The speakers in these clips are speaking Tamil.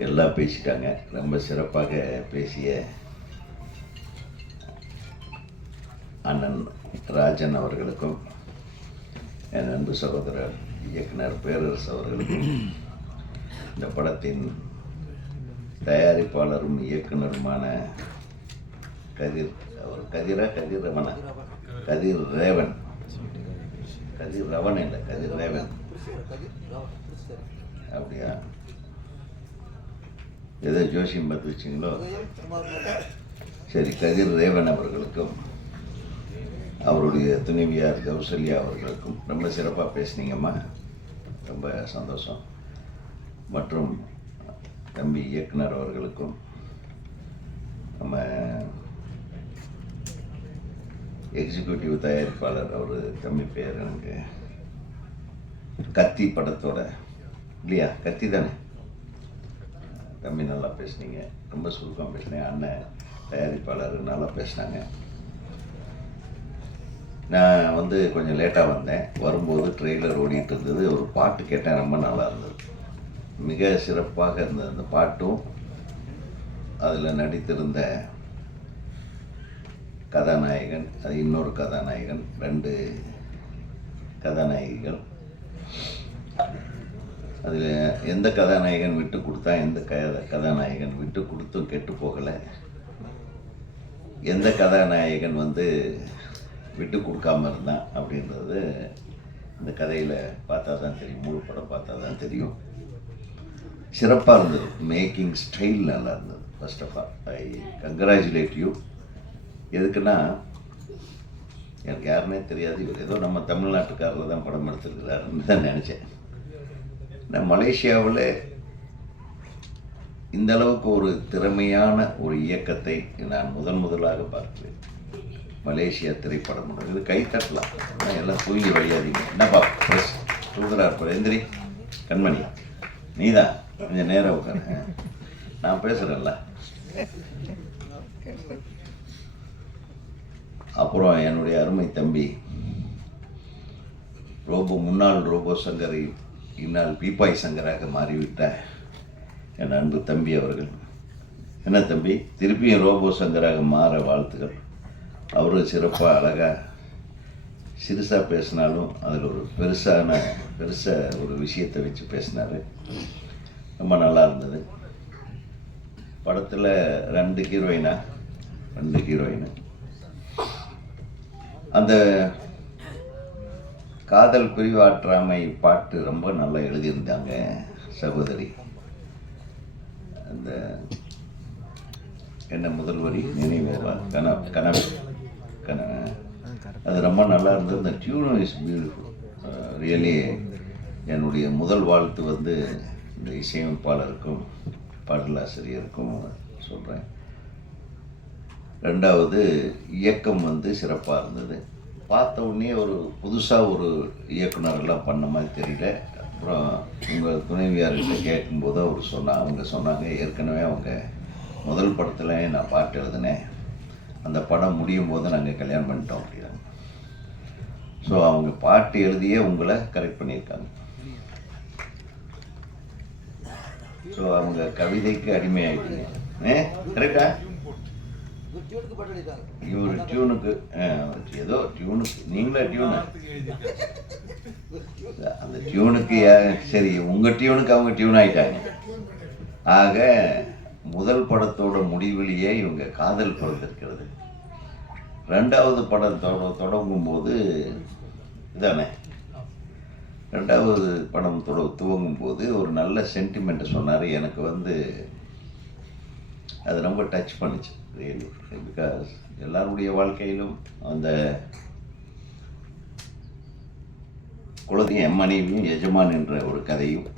எல்லாம் பேசிட்டாங்க. ரொம்ப சிறப்பாக பேசிய அண்ணன் ராஜன் அவர்களுக்கும் என் அன்பு சகோதரர் இயக்குனர் பேரரசு அவர்களுக்கும் இந்த படத்தின் தயாரிப்பாளரும் இயக்குனருமான கதிர் ரேவன் அப்படியா, ஏதோ ஜோசியம் பார்த்து வச்சிங்களோ? சரி, கதிர் ரேவன் அவர்களுக்கும் அவருடைய துணைவியார் கௌசல்யா அவர்களுக்கும் ரொம்ப சிறப்பாக பேசுனீங்கம்மா, ரொம்ப சந்தோஷம். மற்றும் தம்பி இயக்குனர் அவர்களுக்கும், நம்ம எக்ஸிக்யூட்டிவ் தயாரிப்பாளர் அவர் தம்பி பேர் எனக்கு கத்தி படத்தோட இல்லையா, கத்தி தானே தம்பி, நல்லா பேசுனீங்க, ரொம்ப சுருக்கம் பேசினேன். அண்ணன் தயாரிப்பாளர் நல்லா பேசினாங்க. நான் கொஞ்சம் லேட்டாக வந்தேன். வரும்போது ட்ரெய்லர் ஓடிட்டு இருந்தது, ஒரு பாட்டு கேட்டேன், ரொம்ப நல்லா இருந்தது, மிக சிறப்பாக இருந்தது அந்த பாட்டும். அதில் நடித்திருந்த கதாநாயகன், அது இன்னொரு கதாநாயகன், 2 கதாநாயகிகள். அதில் எந்த கதாநாயகன் விட்டு கொடுத்தா, எந்த கதாநாயகன் விட்டு கொடுத்தும் கெட்டு போகலை, எந்த கதாநாயகன் விட்டு கொடுக்காம இருந்தான் அப்படின்றது இந்த கதையில் பார்த்தா தான் தெரியும், முழு படம் பார்த்தா தான் தெரியும். சிறப்பாக இருந்தது, மேக்கிங் ஸ்டைல் நல்லா இருந்தது. First of all I congratulate you. எதுக்குன்னா, எனக்கு யாருன்னே தெரியாது, இவர் ஏதோ நம்ம தமிழ்நாட்டுக்காரில் தான் படம் எடுத்துருக்கிறாருன்னு தான் நினச்சேன். நான் மலேசியாவில் இந்த அளவுக்கு ஒரு திறமையான ஒரு இயக்கத்தை நான் முதலாக பார்க்கிறேன். மலேசியா திரைப்படம் இது கை தட்டலாம், எல்லாம் தூங்கி வழியாதீங்க. என்னப்பா ப்ரெஸ் தூங்குறாரு எந்திரி கண்மணி, நீ தான் கொஞ்சம் நேரம் உட்காரு, நான் பேசுகிறேன்ல. அப்புறம் என்னுடைய அருமை தம்பி முன்னாள் ரோபோ சங்கரை இந்நாள் பீப்பாய் சங்கராக மாறிவிட்ட என் அன்பு தம்பி அவர்கள். என்ன தம்பி, திருப்பியும் ரோபோ சங்கராக மாற வாழ்த்துக்கள். அவரும் சிறப்பாக அழகாக சிறுசாக பேசினாலும் அதில் ஒரு பெருசாக ஒரு விஷயத்தை வச்சு பேசினார், ரொம்ப நல்லா இருந்தது. படத்தில் 2 ஹீரோயினு. அந்த காதல் பிரிவாற்றாமை பாட்டு ரொம்ப நல்லா எழுதியிருந்தாங்க சகோதரி. அந்த என்ன முதல் வரி நினைவேவா, கனவு அது ரொம்ப நல்லா இருந்தது. இந்த டியூன் இஸ் பியூட்டிஃபுல் ரியலி. என்னுடைய முதல் வாழ்த்து இந்த இசையமைப்பாளருக்கும் பாடலாசிரியருக்கும் சொல்கிறேன். 2வது இயக்கம் சிறப்பாக இருந்தது. பார்த்த உடனே ஒரு புதுசாக ஒரு இயக்குனரெல்லாம் பண்ண மாதிரி தெரியல. அப்புறம் உங்கள் துணைவியார்கிட்ட கேட்கும்போது அவங்க சொன்னாங்க, ஏற்கனவே அவங்க முதல் படத்தில் நான் பாட்டு எழுதினேன், அந்த படம் முடியும் போது நாங்கள் கல்யாணம் பண்ணிட்டோம் அப்படின்னாங்க. ஸோ அவங்க பாட்டு எழுதியே உங்களை கரெக்ட் பண்ணியிருக்காங்க. ஸோ அவங்க கவிதைக்கு அடிமையாகிட்டீங்க. கரெக்டா? இவர் டியூனுக்கு ஏதோ டியூனுக்கு நீங்களா டியூனு, அந்த டியூனுக்கு சரி, உங்கள் டியூனுக்கு அவங்க டியூன் ஆகிட்டாங்க. ஆக முதல் படத்தோட முடிவிலேயே இவங்க காதல் பிறந்திருக்கிறது. 2வது படம் தொடங்கும் போது இதானே, 2வது படம் துவங்கும் போது ஒரு நல்ல சென்டிமெண்ட்டை சொன்னார். எனக்கு அது ரொம்ப டச் பண்ணிச்சு ரியலி. பிகாஸ் எல்லாருடைய வாழ்க்கையிலும் அந்த குலத்தையும் எம்மனைவியும் எஜமான் என்ற ஒரு கதையும்,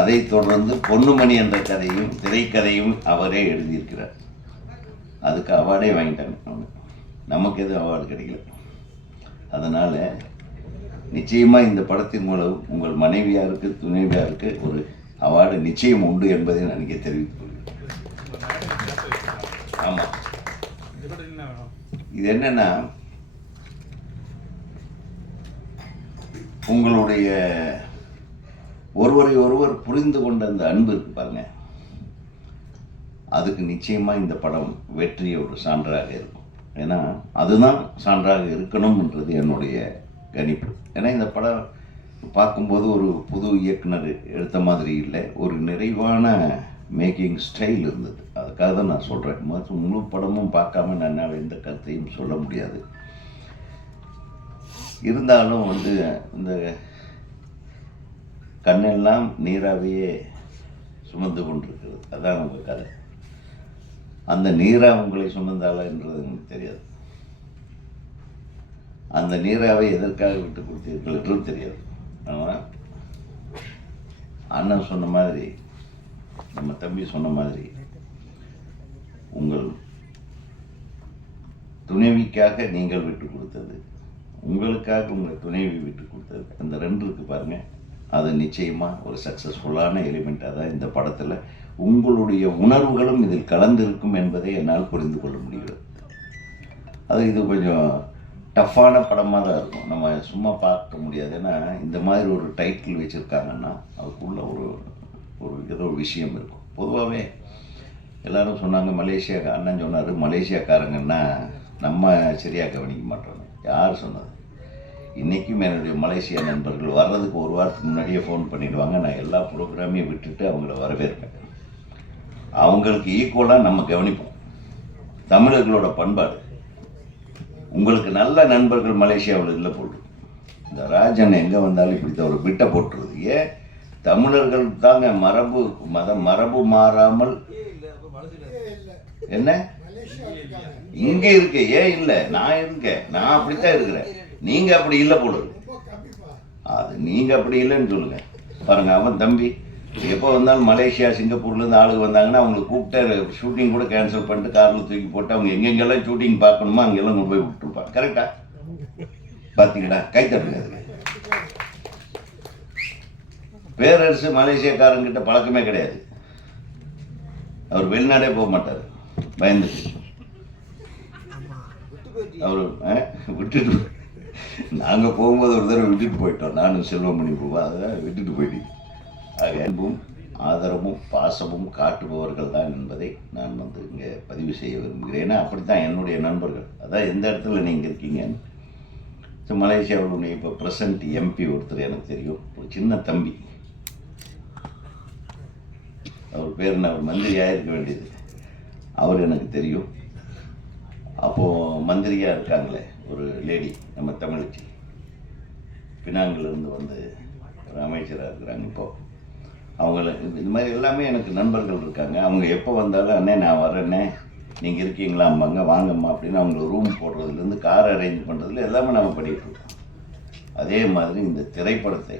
அதை தொடர்ந்து பொன்னுமணி என்ற கதையும் திரைக்கதையும் அவரே எழுதியிருக்கிறார். அதுக்கு அவார்டே வாங்கிட்டாங்க. நமக்கு எதுவும் அவார்டு கிடைக்கல. அதனால் நிச்சயமாக இந்த படத்தின் மூலம் உங்கள் மனைவியாருக்கு துணைவியாருக்கு ஒரு அவார்டு நிச்சயம் உண்டு என்பதை நான் இங்கே தெரிவித்துக் கொள்கிறேன். ஆமாம், இது என்னன்னா, உங்களுடைய ஒருவரை ஒருவர் புரிந்து கொண்ட அந்த அன்பு இருக்கு பாருங்க, அதுக்கு நிச்சயமாக இந்த படம் வெற்றி ஒரு சான்றாக இருக்கும். ஏன்னா அதுதான் சான்றாக இருக்கணும்ன்றது என்னுடைய கணிப்பு. ஏன்னா இந்த படம் பார்க்கும்போது ஒரு புது இயக்குனர் எடுத்த மாதிரி இல்லை, ஒரு நிறைவான மேக்கிங் ஸ்டைல் இருந்தது. அதுக்காக தான் நான் சொல்கிறேன். மற்றும் முழு படமும் பார்க்காம என்னால் எந்த கருத்தையும் சொல்ல முடியாது. இருந்தாலும் இந்த கண்ணெல்லாம் நீராவையே சுமந்து கொண்டிருக்கிறது, அதான் உங்கள் கதை. அந்த நீரா உங்களை சுமந்தாளா என்றது எனக்கு தெரியாது. அந்த நீராவை எதற்காக விட்டு கொடுத்தீர்கள் என்றும் தெரியாது. ஆனால் அண்ணன் சொன்ன மாதிரி, நம்ம தம்பி சொன்ன மாதிரி, உங்கள் துணைவிக்காக நீங்கள் விட்டு கொடுத்தது, உங்களுக்காக உங்கள் துணைவி விட்டு கொடுத்தது, அந்த 2 இருக்கு பாருங்கள். அது நிச்சயமாக ஒரு சக்ஸஸ்ஃபுல்லான எலிமெண்ட்டாக தான் இந்த படத்தில் உங்களுடைய உணர்வுகளும் இதில் கலந்திருக்கும் என்பதை என்னால் புரிந்து கொள்ள முடிகிறது. இது கொஞ்சம் டஃப்பான படமாக தான் இருக்கும், நம்ம சும்மா பார்க்க முடியாது. ஏன்னா இந்த மாதிரி ஒரு டைட்டில் வச்சுருக்காங்கன்னா அதுக்குள்ள ஒரு ஏதோ விஷயம் இருக்கும். பொதுவாகவே எல்லோரும் சொன்னாங்க, அண்ணன் சொன்னார், மலேசியாக்காரங்கன்னா நம்ம சரியாக கவனிக்க மாட்டோம். யார் சொன்னது? இன்றைக்கும் என்னுடைய மலேசியா நண்பர்கள் வர்றதுக்கு ஒரு வாரத்துக்கு முன்னாடியே ஃபோன் பண்ணிவிடுவாங்க. நான் எல்லா ப்ரோக்ராமையும் விட்டுட்டு அவங்கள வரவேற்பேன். அவங்களுக்கு ஈக்குவலாக நம்ம கவனிப்போம். தமிழர்களோட பண்பாடு. உங்களுக்கு நல்ல நண்பர்கள் மலேசியாவில் இல்லை போட்டு, இந்த ராஜன் எங்கே வந்தாலும் இப்படி ஒரு பிட்டை போட்டுருது. ஏன்? தமிழர்கள் தாங்க மரபு மாறாமல் என்ன இங்கே இருக்கு. ஏன் இல்லை? நான் இருக்கேன், நான் அப்படித்தான் இருக்கிறேன். நீங்கள் அப்படி இல்லை போடுறது. அது நீங்கள் அப்படி இல்லைன்னு சொல்லுங்கள். பாருங்கள், அவன் தம்பி எப்போ வந்தாலும் மலேசியா சிங்கப்பூர்லேருந்து ஆளுங்க வந்தாங்கன்னா அவங்களை கூப்பிட்டு ஷூட்டிங் கூட கேன்சல் பண்ணிட்டு காரில் தூக்கி போட்டு அவங்க எங்கெங்கெல்லாம் ஷூட்டிங் பார்க்கணுமோ அங்கெல்லாம் கொண்டு போய் விட்டுருப்பாங்க. கரெக்டாக பார்த்தீங்களா? கைத்தட்டுங்க. அதுக்கு பேரரசு மலேசியாக்காரங்கிட்ட பழக்கமே கிடையாது. அவர் வெளிநாடே போக மாட்டார், பயந்துட்டு. அவர் விட்டுட்டு, நாங்கள் போகும்போது ஒரு தடவை விட்டுட்டு போயிட்டோம், நானும் செல்வமணி போவா, அதெல்லாம் விட்டுட்டு போயிட்டீங்க. ஆக அன்பும் ஆதரவும் பாசமும் காட்டுபவர்கள் தான் என்பதை நான் இங்கே பதிவு செய்ய விரும்புகிறேன். ஏன்னா அப்படித்தான் என்னுடைய நண்பர்கள். அதான் எந்த இடத்துல நீங்கள் இருக்கீங்கன்னு. ஸோ மலேசியாவில் இப்போ ப்ரெசன்ட் எம்பி ஒருத்தர் எனக்கு தெரியும், ஒரு சின்ன தம்பி. அவர் பேர் என்ன, அவர் மந்திரியாக இருக்க வேண்டியது, அவர் எனக்கு தெரியும். அப்போது மந்திரியாக இருக்காங்களே ஒரு லேடி, நம்ம தமிழச்சி, பினாங்கிலிருந்து ஒரு அமைச்சராக இருக்கிறாங்க இப்போது. அவங்கள இது மாதிரி எல்லாமே எனக்கு நண்பர்கள் இருக்காங்க. அவங்க எப்போ வந்தாலும், அண்ணே நான் வரேன்னே, நீங்கள் இருக்கீங்களாம்பாங்க, வாங்கம்மா அப்படின்னு அவங்கள ரூம் போடுறதுலேருந்து கார் அரேஞ்ச் பண்ணுறதுல எல்லாமே நம்ம பண்ணிகிட்டு இருக்கோம். அதே மாதிரி இந்த திரைப்படத்தை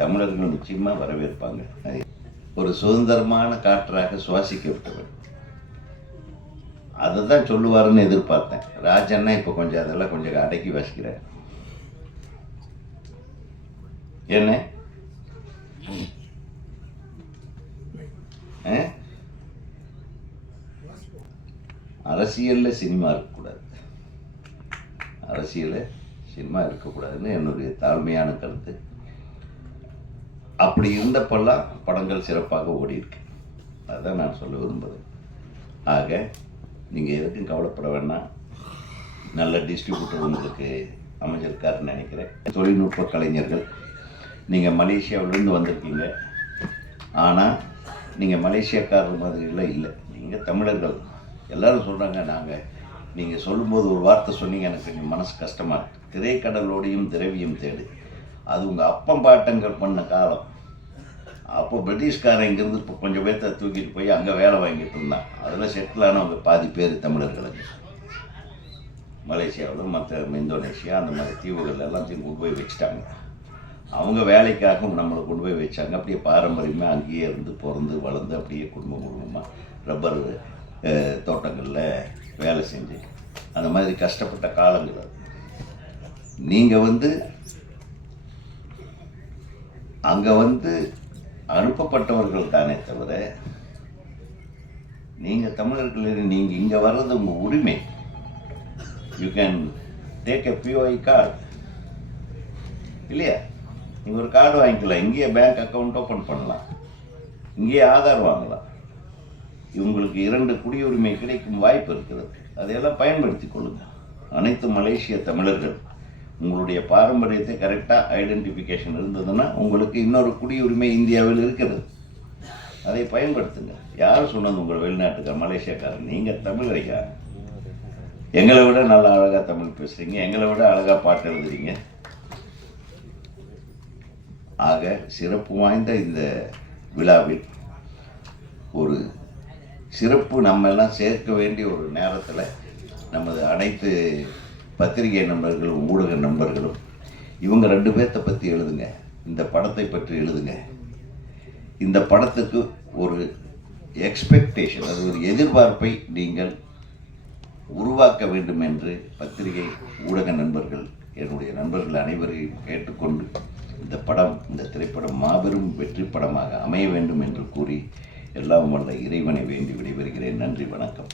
தமிழர்கள் நிச்சயமாக வரவேற்பாங்க. ஒரு சுதந்திரமான காற்றாக சுவாசிக்க விட்டவர், அதை தான் சொல்லுவாருன்னு எதிர்பார்த்தேன். ராஜன்னா இப்போ கொஞ்சம் அதெல்லாம் கொஞ்சம் அடக்கி வாசிக்கிறார். என்ன அரசியலில் சினிமா இருக்கக்கூடாது, அரசியலில் சினிமா இருக்கக்கூடாதுன்னு என்னுடைய தாழ்மையான கருத்து. அப்படி இருந்தப்பெல்லாம் படங்கள் சிறப்பாக ஓடி இருக்கு. அதுதான் நான் சொல்ல விரும்புகிறேன். ஆக நீங்கள் எதுக்கும் கவலைப்பட வேண்டாம். நல்ல டிஸ்ட்ரிபியூட்டர் உங்களுக்கு அமைஞ்சிருக்காருன்னு நினைக்கிறேன். தொழில்நுட்ப கலைஞர்கள், நீங்கள் மலேசியாவிலேருந்து வந்திருக்கீங்க. ஆனால் நீங்கள் மலேசியாக்காரர் மாதிரிலாம் இல்லை, நீங்கள் தமிழர்கள். எல்லோரும் சொல்கிறாங்க, நீங்கள் சொல்லும்போது ஒரு வார்த்தை சொன்னீங்க, எனக்கு கொஞ்சம் மனசு கஷ்டமாக இருக்குது. திரைக்கடலோடையும் திரவியம் தேடு, அது உங்கள் அப்பம் பாட்டங்கள் பண்ண காலம். அப்போ பிரிட்டிஷ்காரன் இங்கேருந்து இப்போ கொஞ்சம் பேர்த்த தூக்கிட்டு போய் அங்கே வேலை வாங்கிட்டு இருந்தான். அதில் செட்டிலானவங்க பாதி பேர் தமிழர்களுக்கு. மலேசியாவில் மற்ற இந்தோனேஷியா அந்த மாதிரி தீவுகள் எல்லாத்தையும் கொண்டு போய் வச்சுட்டாங்க. அவங்க வேலைக்காக நம்மளை கொண்டு போய் வச்சாங்க. அப்படியே பாரம்பரியமாக அங்கேயே இருந்து பிறந்து வளர்ந்து அப்படியே குடும்பமாக ரப்பர் தோட்டங்களில் வேலை செஞ்சு அந்த மாதிரி கஷ்டப்பட்ட காலங்கள். நீங்கள் அங்கே அனுப்பப்பட்டவர்கள் தானே தவிர, நீங்கள் தமிழர்கள், நீங்கள் இங்கே வர்றது உங்கள் உரிமை. You can take a POI card இல்லையா? நீங்கள் ஒரு கார்டு வாங்கிக்கலாம், இங்கேயே பேங்க் அக்கௌண்ட் ஓப்பன் பண்ணலாம், இங்கேயே ஆதார் வாங்கலாம். உங்களுக்கு 2 குடியுரிமை கிடைக்கும் வாய்ப்பு இருக்கிறது. அதையெல்லாம் பயன்படுத்தி கொள்ளுங்கள். அனைத்து மலேசிய தமிழர்கள் உங்களுடைய பாரம்பரியத்தை கரெக்டாக ஐடென்டிஃபிகேஷன் இருந்ததுன்னா உங்களுக்கு இன்னொரு குடியுரிமை இந்தியாவில் இருக்கிறது. அதை பயன்படுத்துங்க. யார் சொன்னது உங்கள் வெளிநாட்டுக்கார மலேசியாக்காரன்? நீங்கள் தமிழரையா? எங்களை விட நல்லா அழகாக தமிழ் பேசுகிறீங்க, எங்களை விட அழகாக பாட்டு எழுதுறீங்க. ஆக சிறப்பு வாய்ந்த இந்த விழாவில் ஒரு சிறப்பு நம்ம எல்லாம் சேர்க்க வேண்டிய ஒரு நேரத்தில் நமது அனைத்து பத்திரிகை நண்பர்களும் ஊடக நண்பர்களும் இவங்க 2 பேர்த்தை பற்றி எழுதுங்க, இந்த படத்தை பற்றி எழுதுங்க. இந்த படத்துக்கு ஒரு எக்ஸ்பெக்டேஷன், அது ஒரு எதிர்பார்ப்பை நீங்கள் உருவாக்க வேண்டும் என்று பத்திரிகை ஊடக நண்பர்கள், என்னுடைய நண்பர்கள் அனைவரையும் கேட்டுக்கொண்டு இந்த திரைப்படம் மாபெரும் வெற்றி படமாக அமைய வேண்டும் என்று கூறி எல்லாம் வல்ல இறைவனை வேண்டி விடைபெறுகிறேன். நன்றி, வணக்கம்.